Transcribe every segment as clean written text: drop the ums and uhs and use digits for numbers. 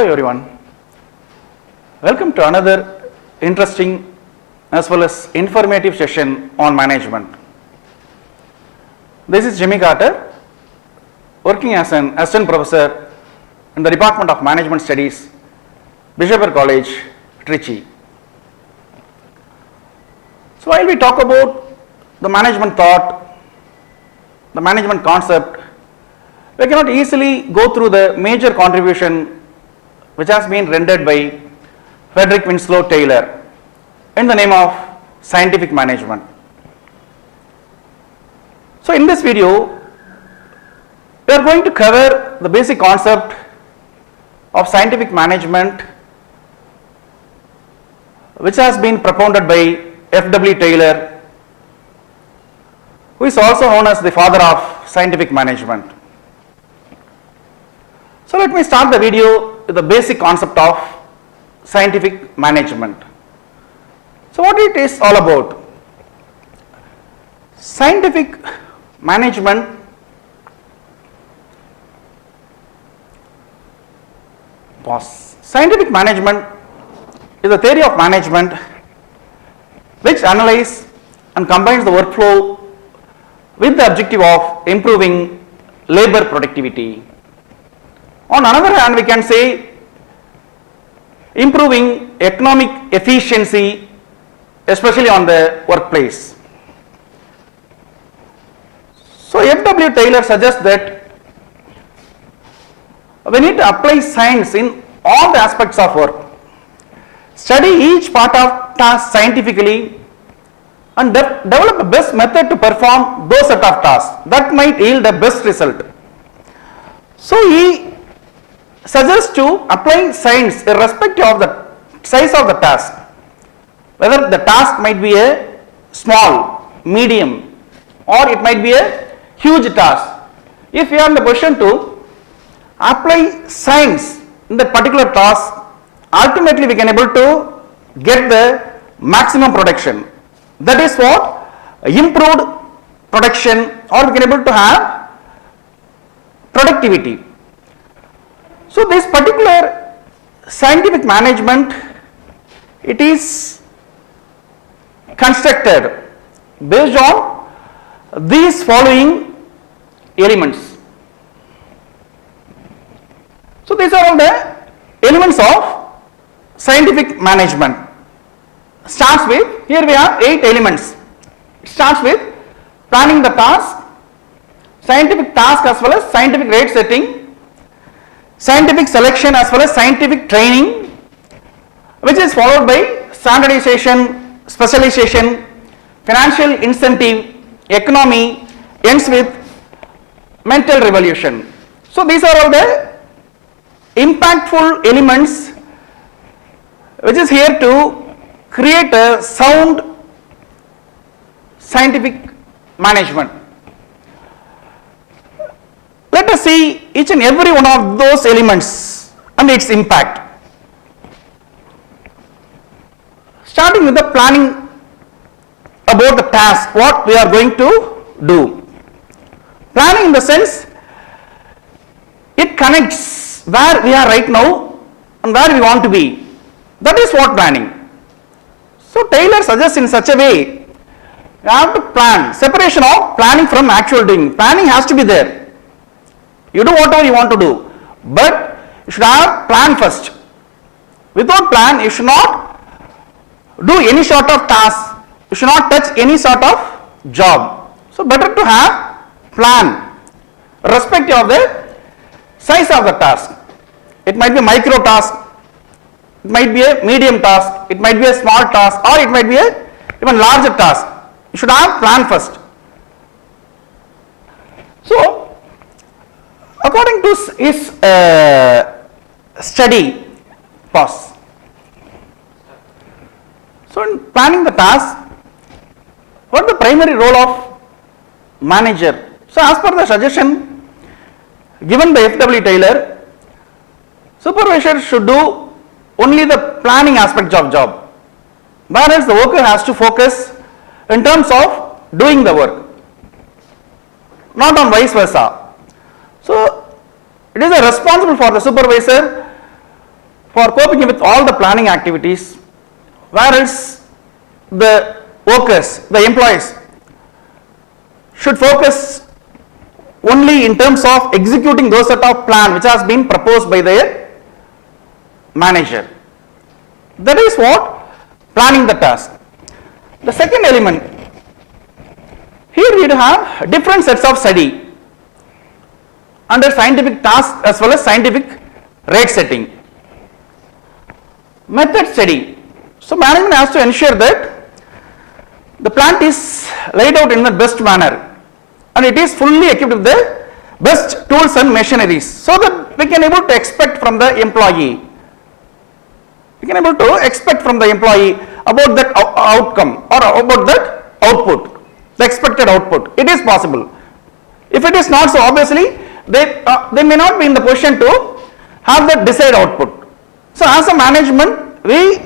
Hello everyone, welcome to another interesting as well as informative session on management. This is Jimmy Carter, working as an assistant professor in the Department of Management Studies, Bishopper College, Trichy. So while we talk about the management thought, the management concept, we cannot easily go through the major contribution which has been rendered by Frederick Winslow Taylor in the name of scientific management. So in this video, we are going to cover the basic concept of scientific management which has been propounded by F.W. Taylor, who is also known as the father of scientific management. So let me start the video with the basic concept of scientific management. So what it is all about? Scientific management Scientific management is a theory of management which analyzes and combines the workflow with the objective of improving labor productivity. On another hand, we can say improving economic efficiency, especially on the workplace. So F.W. Taylor suggests that we need to apply science in all the aspects of work, study each part of task scientifically and develop a best method to perform those set of tasks that might yield the best result. So he suggests to applying science irrespective of the size of the task, whether the task might be a small, medium, or it might be a huge task. If we are in the position to apply science in that particular task, ultimately we can able to get the maximum production. That is what improved production, or we can able to have productivity. So this particular scientific management, it is constructed based on these following elements. So these are all the elements of scientific management. Starts with, here we have 8 elements. It starts with planning the task, scientific task as well as scientific rate setting, scientific selection as well as scientific training, which is followed by standardization, specialization, financial incentive, economy, ends with mental revolution. So these are all the impactful elements which is here to create a sound scientific management. Let us see each and every one of those elements and its impact. Starting with the planning about the task, what we are going to do. Planning in the sense, it connects where we are right now and where we want to be. That is what planning. So Taylor suggests in such a way, you have to plan, separation of planning from actual doing. Planning has to be there. You do whatever you want to do, but you should have plan first. Without plan, you should not do any sort of task. You should not touch any sort of job. So better to have plan, irrespective of the size of the task. It might be micro task, it might be a medium task, it might be a small task, or it might be a even larger task. You should have plan first. So according to his study, pause. So in planning the task, what is the primary role of manager? So as per the suggestion given by F.W. Taylor, supervisor should do only the planning aspect of job, whereas the worker has to focus in terms of doing the work, not on vice versa. So it is responsible for the supervisor for coping with all the planning activities, whereas the workers, the employees should focus only in terms of executing those set of plan which has been proposed by their manager. That is what planning the task. The second element, here we have different sets of study under scientific task as well as scientific rate setting. Method study. So management has to ensure that the plant is laid out in the best manner and it is fully equipped with the best tools and machineries, so that we can able to expect from the employee. We can able to expect from the employee about that outcome or about that output, the expected output. It is possible. If it is not so, obviously they may not be in the position to have the desired output. So as a management, we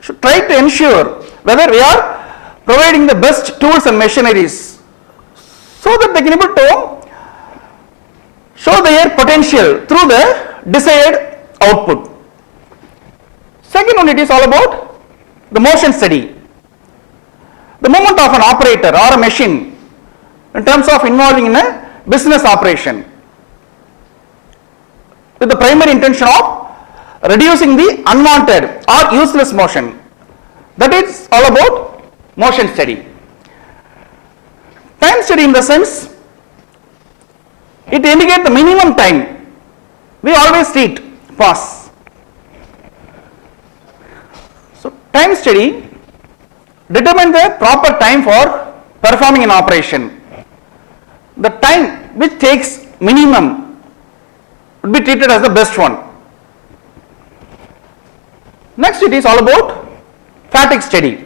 should try to ensure whether we are providing the best tools and machineries so that they can able to show their potential through the desired output. Second one, it is all about the motion study. The movement of an operator or a machine in terms of involving in a business operation with the primary intention of reducing the unwanted or useless motion. That is all about motion study. Time study in the sense, it indicates the minimum time. We always treat pause. So time study determines the proper time for performing an operation. The time which takes minimum would be treated as the best one. Next, it is all about fatigue study.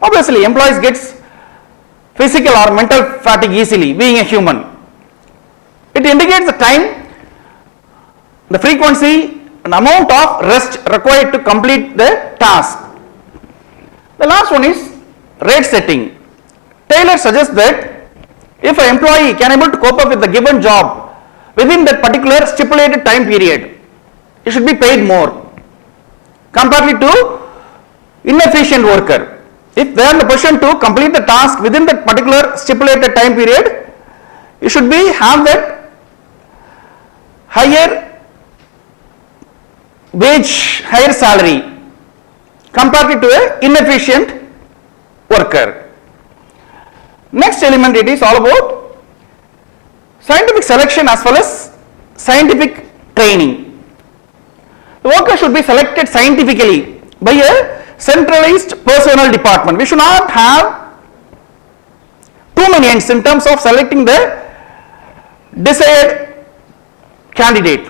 Obviously, employees gets physical or mental fatigue easily, being a human. It indicates the time, the frequency and amount of rest required to complete the task. The last one is rate setting. Taylor suggests that if an employee can able to cope up with the given job within that particular stipulated time period, he should be paid more compared to inefficient worker. If they are in the position to complete the task within that particular stipulated time period, you should be have that higher wage, higher salary compared to an inefficient worker. Next element, it is all about scientific selection as well as scientific training. The worker should be selected scientifically by a centralized personnel department. We should not have too many ends in terms of selecting the desired candidate.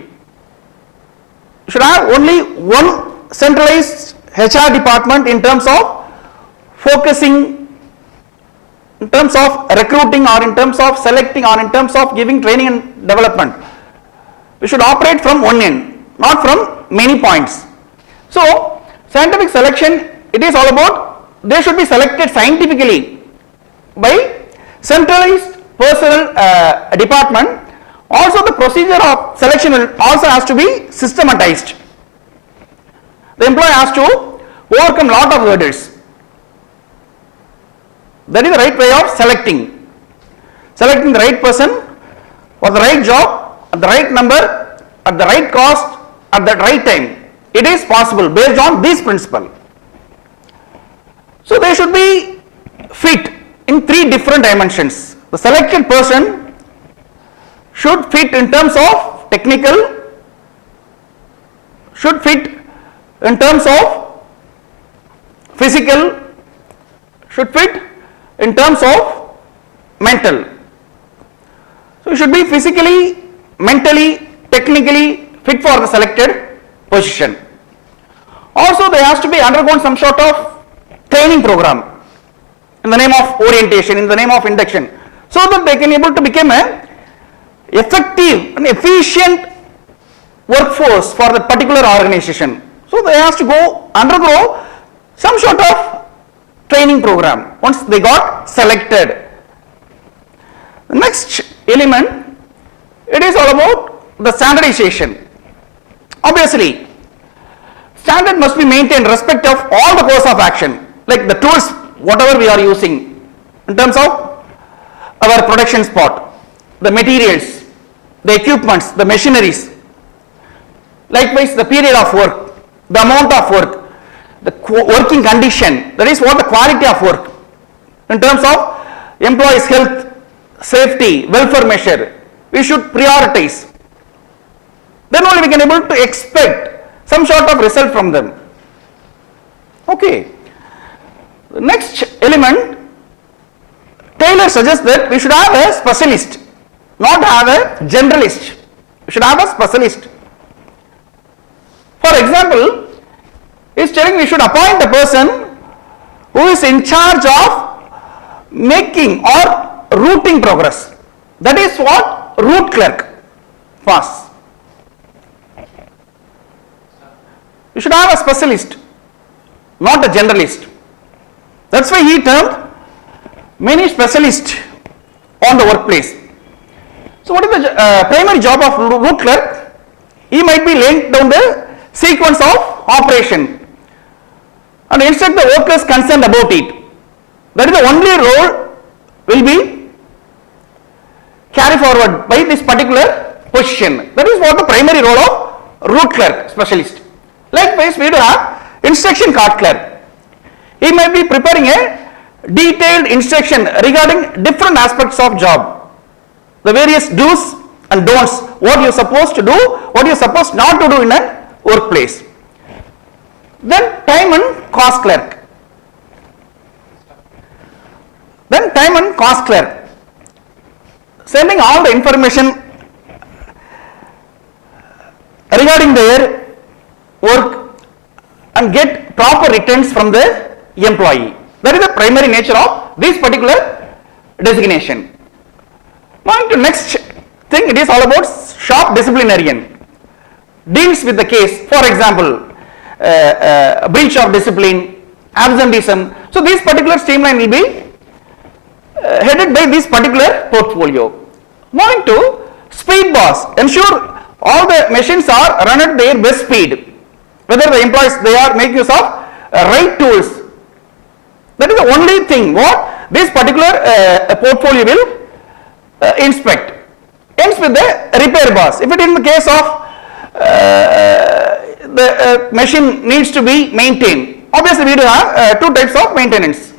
We should have only one centralized HR department in terms of focusing, in terms of recruiting or in terms of selecting or in terms of giving training and development. We should operate from one end, not from many points. So scientific selection, it is all about they should be selected scientifically by centralized personnel department. Also the procedure of selection will also has to be systematized. The employee has to overcome lot of hurdles. That is the right way of selecting the right person for the right job at the right number at the right cost at the right time. It is possible based on this principle. So they should be fit in three different dimensions. The selected person should fit in terms of technical, should fit in terms of physical, should fit in terms of mental. So you should be physically, mentally, technically fit for the selected position. Also there has to be undergone some sort of training program in the name of orientation, in the name of induction, so that they can able to become a effective and efficient workforce for the particular organization. So they has to go undergo some sort of training program once they got selected. The next element, it is all about the standardization. Obviously standard must be maintained respect of all the course of action, like the tools, whatever we are using in terms of our production spot, the materials, the equipments, the machineries, likewise the period of work, the amount of work, the working condition, that is what the quality of work, in terms of employees' health, safety, welfare measure, we should prioritize. Then only we can able to expect some sort of result from them. Okay. The next element, Taylor suggests that we should have a specialist, not have a generalist. We should have a specialist. For example, he is telling we should appoint a person who is in charge of making or routing progress. That is what route clerk was. You should have a specialist, not a generalist. That's why he termed many specialists on the workplace. So what is the primary job of route clerk? He might be laying down the sequence of operation and instruct the workers concerned about it. That is the only role will be carried forward by this particular position. That is what the primary role of route clerk specialist. Likewise, we do have instruction card clerk. He might be preparing a detailed instruction regarding different aspects of job, the various do's and don'ts, what you are supposed to do, what you are supposed not to do in a workplace. Then time and cost clerk. Then time and cost clerk, sending all the information regarding their work and get proper returns from the employee. That is the primary nature of this particular designation. Moving to next thing, it is all about shop disciplinarian. Deals with the case, for example, breach of discipline, absenteeism. So this particular streamline will be headed by this particular portfolio. Moving to speed boss, ensure all the machines are run at their best speed. Whether the employees they are make use of right tools. That is the only thing what this particular portfolio will inspect. Ends with the repair boss. If it is in the case of the machine needs to be maintained, obviously we do have two types of maintenance.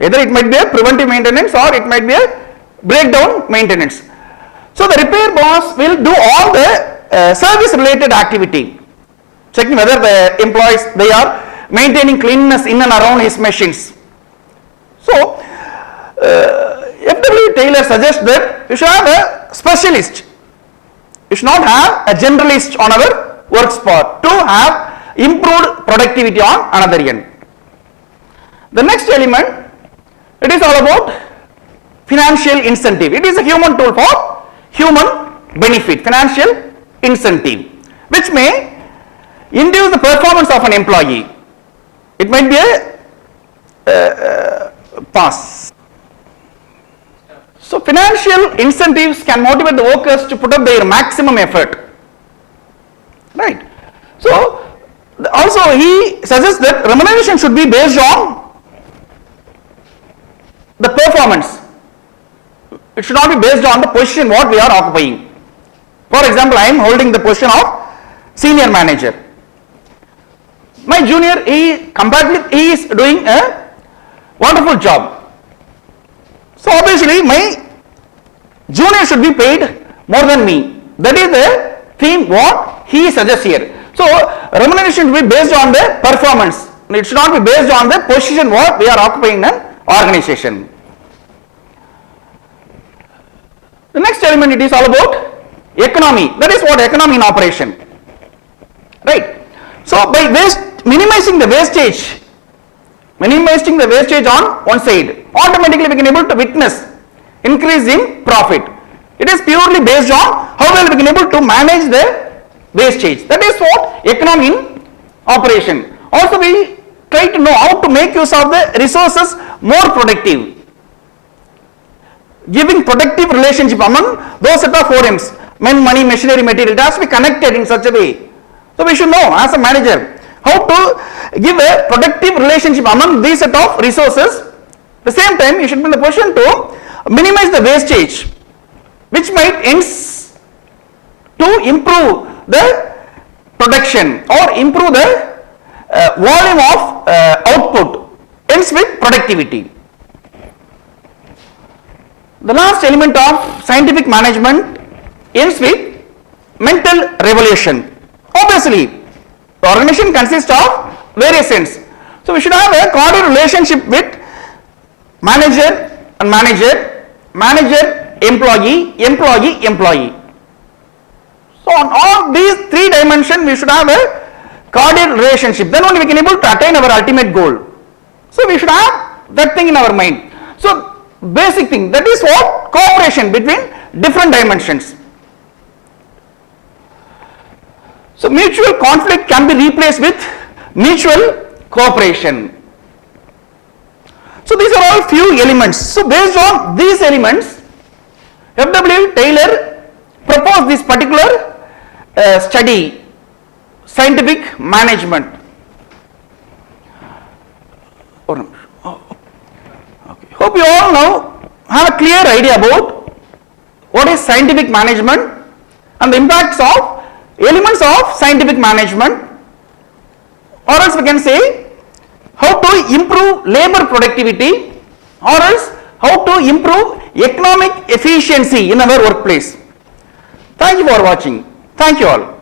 Either it might be a preventive maintenance or it might be a breakdown maintenance. So the repair boss will do all the service related activity, checking whether the employees they are maintaining cleanliness in and around his machines. So F.W. Taylor suggests that you should have a specialist. You should not have a generalist on our work spot to have improved productivity on another end. The next element, it is all about financial incentive. It is a human tool for human benefit, financial incentive, which may induce the performance of an employee. It might be a pass. So financial incentives can motivate the workers to put up their maximum effort. Right. So also he suggests that remuneration should be based on the performance. It should not be based on the position what we are occupying. For example, I am holding the position of senior manager. My junior, he is doing a wonderful job. So obviously my junior should be paid more than me. That is the theme what he suggests here. So remuneration should be based on the performance. It should not be based on the position what we are occupying in an organization. The next element, it is all about economy. That is what economy in operation. Right. So by minimizing the wastage on one side, automatically we can able to witness increase in profit. It is purely based on how well we can able to manage the wastage. That is what economy in operation. Also we try to know how to make use of the resources more productive, giving productive relationship among those set of 4Ms, men, money, machinery, material. It has to be connected in such a way. So we should know as a manager how to give a productive relationship among these set of resources. At the same time, you should be in the position to minimize the wastage, which might ends to improve the production or improve the volume of output, ends with productivity. The last element of scientific management ends with mental revolution. Obviously, the organization consists of various ends. So we should have a coordinated relationship with manager and manager, manager, employee, employee, employee. So on all these three dimensions, we should have a coordinated relationship. Then only we can able to attain our ultimate goal. So we should have that thing in our mind. So basic thing, that is what cooperation between different dimensions. So mutual conflict can be replaced with mutual cooperation. So these are all few elements. So based on these elements, F.W. Taylor proposed this particular study, scientific management. Okay. Hope you all now have a clear idea about what is scientific management and the impacts of elements of scientific management, or else we can say how to improve labor productivity, or else how to improve economic efficiency in our workplace. Thank you for watching. Thank you all.